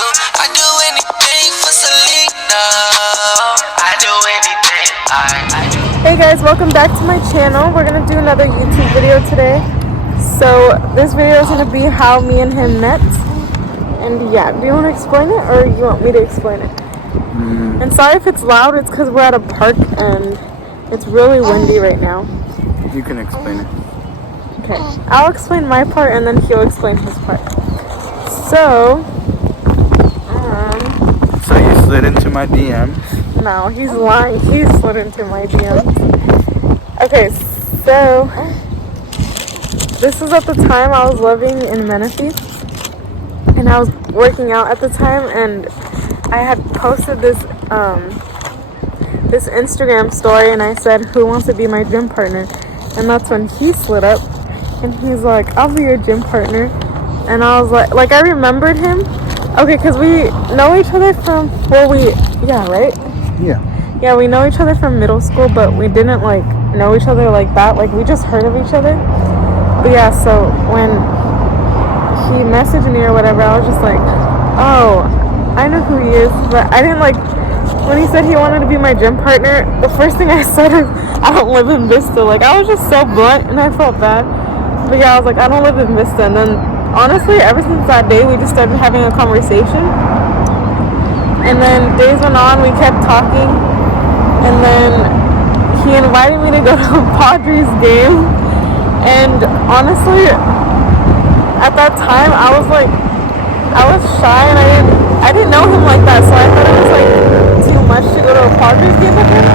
you. I do anything for Selena. I do anything. Hey guys, welcome back to my channel. We're gonna do another YouTube video today. So this video is gonna be how me and him met. And yeah, do you want to explain it or you want me to explain it? And sorry if it's loud, it's because we're at a park and it's really windy right now. You can explain it. Okay, I'll explain my part and then he'll explain his part. So you slid into my DMs. no, he's lying. He slid into my DMs. Okay, so this was at the time I was living in Menifee, and I was working out at the time, and I had posted this Instagram story, and I said, "Who wants to be my gym partner?" And that's when he slid up, and he's like, "I'll be your gym partner." And I was like I remembered him. Okay, because we know each other from, Yeah, we know each other from middle school, but we didn't, like, know each other like that. Like, we just heard of each other. But yeah, so when he messaged me or whatever, I was just like, oh, I know who he is. But I didn't, like, when he said he wanted to be my gym partner, the first thing I said is, I don't live in Vista. Like, I was just so blunt, and I felt bad. But yeah, I was like, I don't live in Vista. And then, honestly, ever since that day, we just started having a conversation. And then days went on, we kept talking. And then he invited me to go to a Padres game. And honestly, at that time, I was shy and I didn't know him like that. So I thought it was like too much to go to a Padres game with him.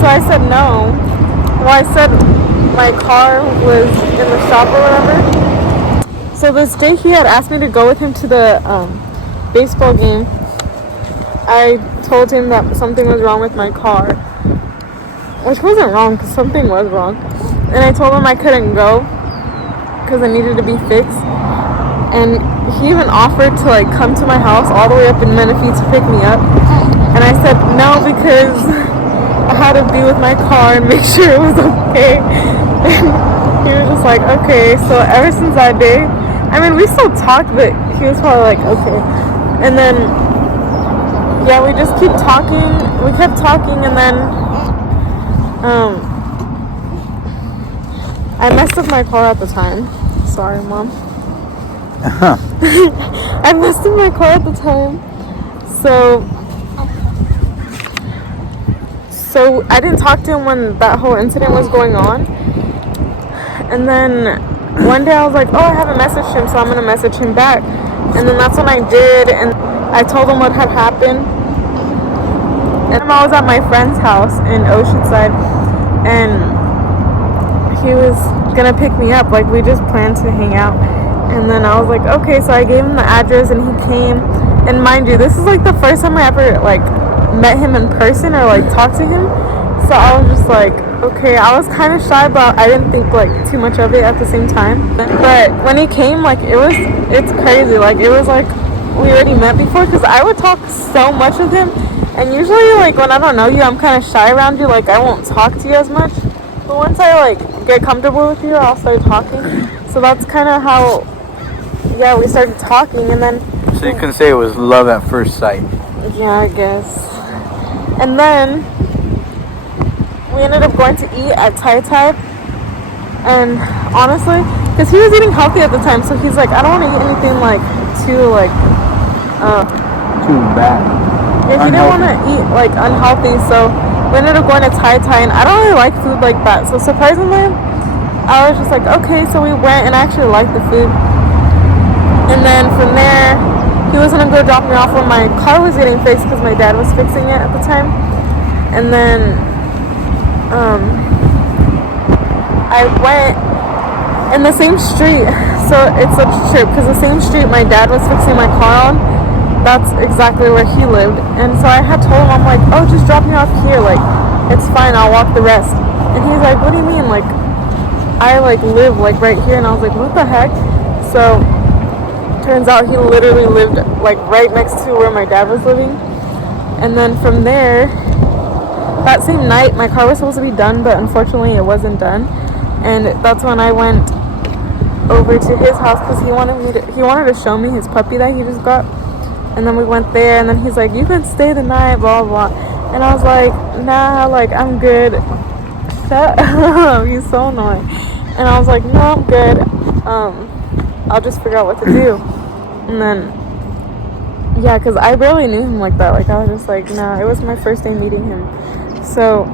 So I said no. Well, I said my car was in the shop or whatever. So this day he had asked me to go with him to the baseball game. I told him that something was wrong with my car, which wasn't wrong because something was wrong. And I told him I couldn't go because it needed to be fixed. And he even offered to like come to my house all the way up in Menifee to pick me up. And I said no because I had to be with my car and make sure it was okay. And he was just like, okay. So ever since that day, I mean, we still talked, but he was probably like, okay. And then yeah, we just keep talking. We kept talking, and then I messed up my car at the time. Sorry, Mom. I messed up my car at the time. So I didn't talk to him when that whole incident was going on. And then one day I was like, oh, I haven't messaged him, so I'm gonna message him back. And then that's when I did, and I told him what had happened. And I was at my friend's house in Oceanside, and he was gonna pick me up. Like, we just planned to hang out. And then I was like, okay. So I gave him the address, and he came. And mind you, this is like the first time I ever like met him in person or like talked to him. So I was just like, okay. I was kind of shy, but I didn't think like too much of it at the same time. But when he came, like, it's crazy. Like, it was like we already met before, because I would talk so much with him. And usually, like, when I don't know you, I'm kind of shy around you. Like, I won't talk to you as much. But once I, like, get comfortable with you, I'll start talking. So that's kind of how, yeah, we started talking. And then... So you can say it was love at first sight. Yeah, I guess. And then we ended up going to eat at Tai Tai. And honestly, because he was eating healthy at the time. So he's like, I don't want to eat anything, like, too, like... Too bad. Yeah, he didn't want to eat, like, unhealthy, so we ended up going to Tai Tai, and I don't really like food like that, so surprisingly, I was just like, okay, so we went, and I actually liked the food. And then from there, he was going to go drop me off when my car was getting fixed, because my dad was fixing it at the time. And then, I went in the same street, so it's such a trip, because the same street my dad was fixing my car on, that's exactly where he lived. And so I had told him, I'm like, oh, just drop me off here, like, it's fine, I'll walk the rest. And he's like, what do you mean? Like, I like live like right here. And I was like, what the heck? So turns out he literally lived like right next to where my dad was living. And then from there, that same night, my car was supposed to be done, but unfortunately it wasn't done. And that's when I went over to his house because he wanted to show me his puppy that he just got. And then we went there, and then he's like, you can stay the night, blah, blah. And I was like, nah, like, I'm good. Shut up. He's so annoying. And I was like, no, I'm good. I'll just figure out what to do. And then, yeah, because I barely knew him like that. Like, I was just like, nah, it was my first day meeting him. So,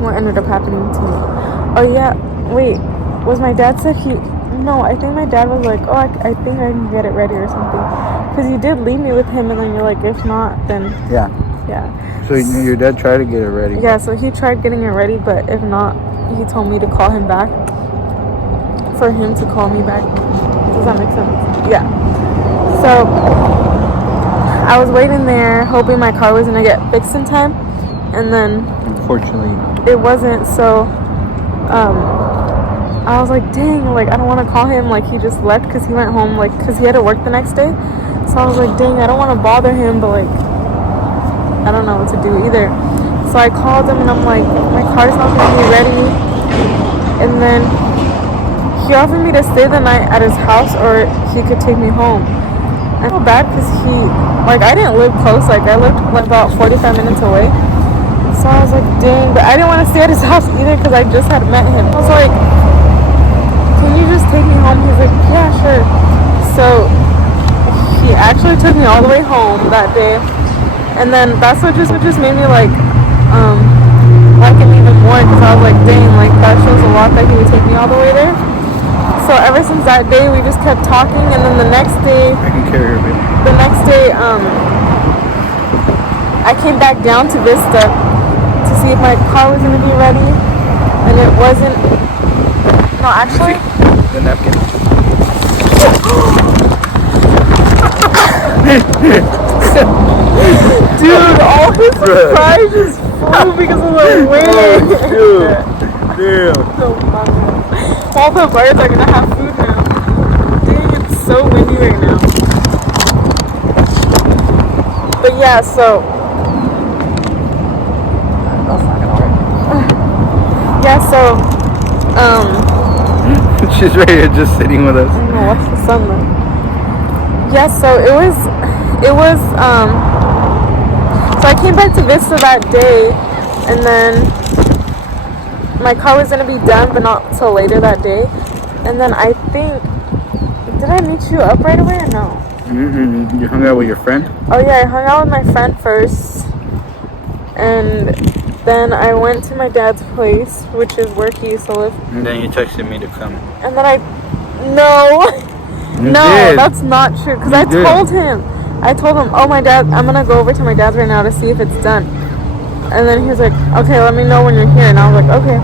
what ended up happening to me? Oh, yeah, wait. Was my dad said he... No, I think my dad was like, oh, I think I can get it ready or something. Because you did leave me with him, and then you're like, if not, then... Yeah. Yeah. So your dad tried to get it ready. Yeah, so he tried getting it ready, but if not, he told me to call him back. For him to call me back. Does that make sense? Yeah. So, I was waiting there, hoping my car was going to get fixed in time. And then... Unfortunately. It wasn't, so... I was like, dang, like, I don't want to call him, like, he just left because he went home, like, because he had to work the next day. So I was like, dang, I don't want to bother him, but, like, I don't know what to do either. So I called him, and I'm like, my car's not going to be ready. And then he offered me to stay the night at his house, or he could take me home. I feel bad because he, like, I didn't live close, like, I lived, like, about 45 minutes away. So I was like, dang, but I didn't want to stay at his house either because I just had met him. I was like, can you just take me home? He's like, yeah, sure. So he actually took me all the way home that day, and then that's what just made me like him even more, because I was like, dang, like that shows a lot that he would take me all the way there. So ever since that day, we just kept talking, and then the next day, I can carry her, baby. the next day, I came back down to Vista to see if my car was gonna be ready, and it wasn't. No, actually. The napkin. Dude, all his fries just flew because of the wind. Dude. So funny. All the birds are gonna have food now. Dang, it's so windy right now. But yeah, so. That's not gonna work. Yeah, so. She's right here just sitting with us. I know, watch the sunlight. Yeah, so it was, so I came back to Vista that day, and then my car was gonna be done, but not till later that day. And then I think, did I meet you up right away or no? Mm-hmm. You hung out with your friend? Oh yeah, I hung out with my friend first, and then I went to my dad's place, which is where he used to live. And then you texted me to come. And then no, did. that's not true. Because I told him, oh my dad, I'm gonna go over to my dad's right now to see if it's done. And then he was like, okay, let me know when you're here. And I was like, okay.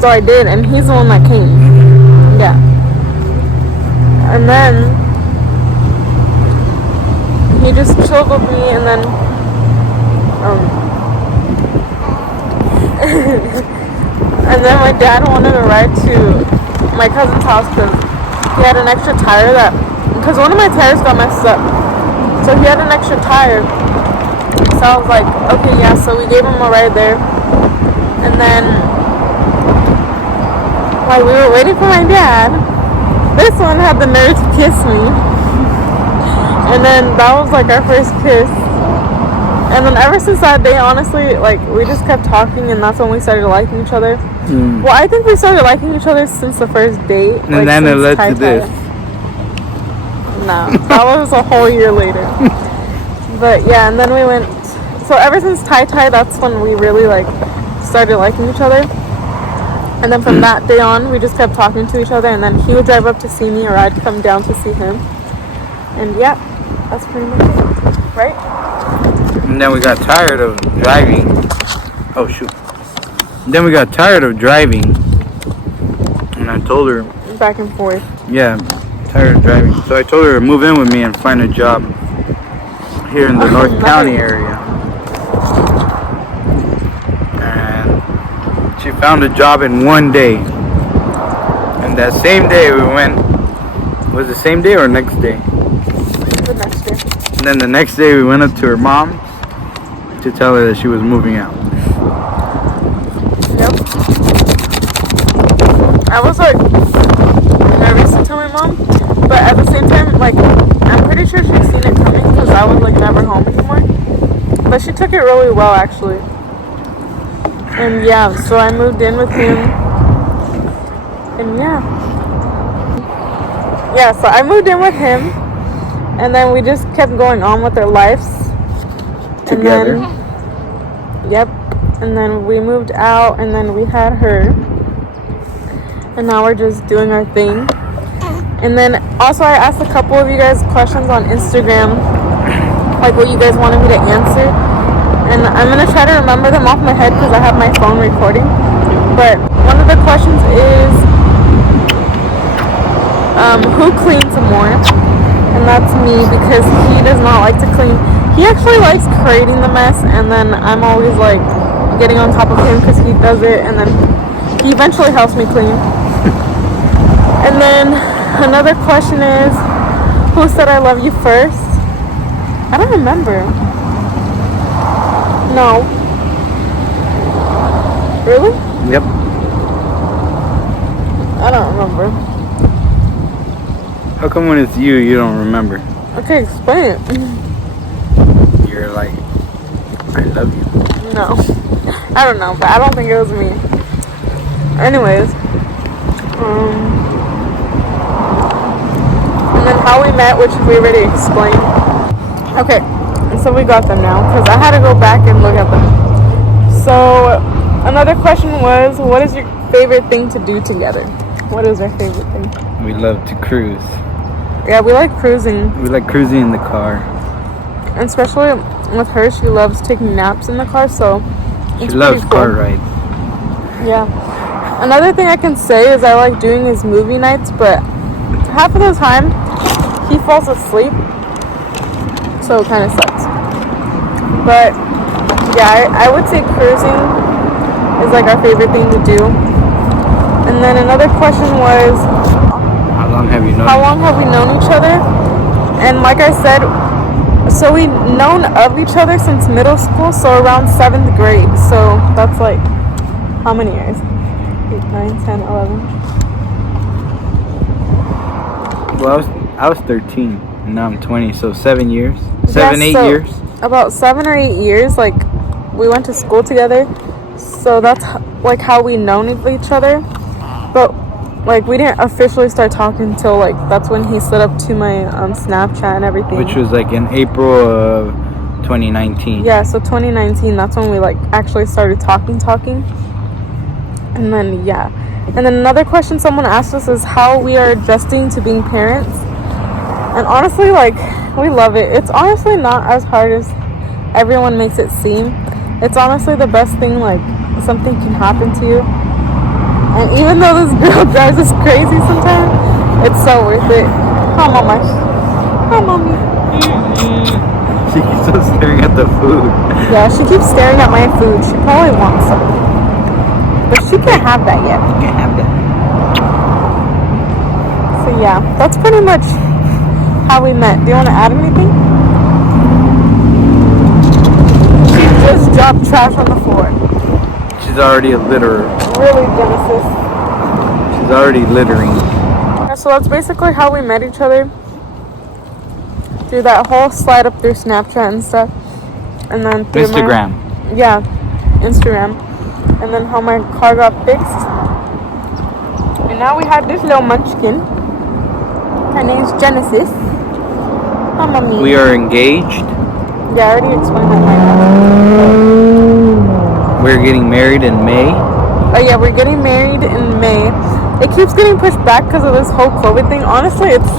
So I did, and he's the one that came. Yeah. And then he just chilled with me, and then and then my dad wanted to ride to my cousin's house because he had an extra tire because one of my tires got messed up. So he had an extra tire. So I was like, okay, yeah, so we gave him a ride there. And then, while we were waiting for my dad, this one had the nerve to kiss me. And then that was like our first kiss. And then ever since that day, honestly, like, we just kept talking, and that's when we started liking each other. Well, I think we started liking each other since the first date. And then it led to this. No, that was a whole year later. But yeah, and then we went, so ever since Tai Tai, that's when we really, like, started liking each other. And then from that day on, we just kept talking to each other, and then he would drive up to see me, or I'd come down to see him. And yeah, that's pretty much it, right? And then we got tired of driving. Oh shoot. Then we got tired of driving. And I told her. Back and forth. Yeah, tired of driving. So I told her to move in with me and find a job here in the North County area. And she found a job in one day. And that same day we went. Was it the same day or next day? The next day. And then the next day we went up to her mom to tell her that she was moving out. Yep. I was like nervous to tell my mom, but at the same time, like, I'm pretty sure she's seen it coming because I was like never home anymore. But she took it really well actually. And yeah, so I moved in with him. And yeah. Yeah, so I moved in with him. And then we just kept going on with our lives. Together. And then, yep. And then we moved out and then we had her. And now we're just doing our thing. And then also I asked a couple of you guys questions on Instagram, like what you guys wanted me to answer. And I'm going to try to remember them off my head because I have my phone recording. But one of the questions is, who cleans more? And that's me because he does not like to clean. He actually likes creating the mess and then I'm always like getting on top of him because he does it and then he eventually helps me clean. And then another question is, who said I love you first? I don't remember. No. Really? Yep. I don't remember. How come when it's you don't remember? Okay, explain it. You're like, I love you. No. I don't know, but I don't think it was me. Anyways. And then how we met, which we already explained. Okay, so we got them now, because I had to go back and look at them. So, another question was, what is your favorite thing to do together? What is our favorite thing? We love to cruise. Yeah, we like cruising. We like cruising in the car. And especially with her, she loves taking naps in the car, so She it's loves pretty cool. car rides. Yeah. Another thing I can say is I like doing his movie nights, but half of the time he falls asleep, so it kind of sucks. But yeah, I would say cruising is like our favorite thing to do. And then another question was, How long have you known? how long have we known each other? And like I said, so we known of each other since middle school, so around 7th grade. So that's like, how many years? 8, 9, 10, 11. Well, I was 13 and now I'm 20, so 7 years. Yeah, 8 so years. About 7 or 8 years, like we went to school together. So that's like how we known of each other. But like we didn't officially start talking until like that's when he slid up to my Snapchat and everything. Which was like in April of 2019. Yeah, so 2019, that's when we like actually started talking. And then yeah. And then another question someone asked us is how we are adjusting to being parents. And honestly, like, we love it. It's honestly not as hard as everyone makes it seem. It's honestly the best thing, like, something can happen to you. And even though this girl drives us crazy sometimes, it's so worth it. Hi, mama. Hi, mommy. She keeps on staring at the food. Yeah, she keeps staring at my food. She probably wants some. But she can't have that yet. You can't have that. So yeah, that's pretty much how we met. Do you want to add anything? She just dropped trash on the floor. She's already a litterer. Really, Genesis. She's already littering. So that's basically how we met each other. Through that whole slide up through Snapchat and stuff. And then through Instagram. Yeah, Instagram. And then how my car got fixed. And now we have this little munchkin. Her name's Genesis. Hi, mommy. We are engaged. Yeah, I already explained that. We're getting married in May. Oh yeah, we're getting married in May. It keeps getting pushed back because of this whole COVID thing. Honestly, it's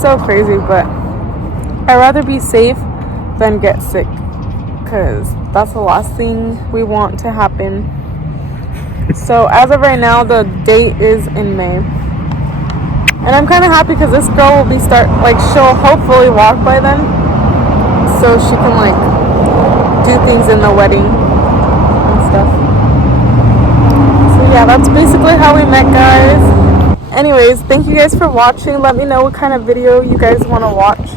so crazy, but I'd rather be safe than get sick. Because that's the last thing we want to happen. So as of right now, the date is in May. And I'm kind of happy because this girl will she'll hopefully walk by then. So she can do things in the wedding and stuff. So yeah, that's basically how we met, guys. Anyways, thank you guys for watching. Let me know what kind of video you guys want to watch.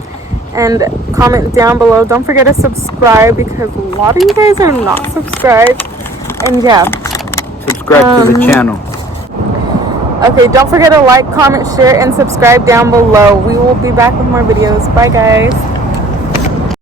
And comment down below. Don't forget to subscribe because a lot of you guys are not subscribed. And yeah. Subscribe to the channel. Okay, don't forget to like, comment, share, and subscribe down below. We will be back with more videos. Bye, guys.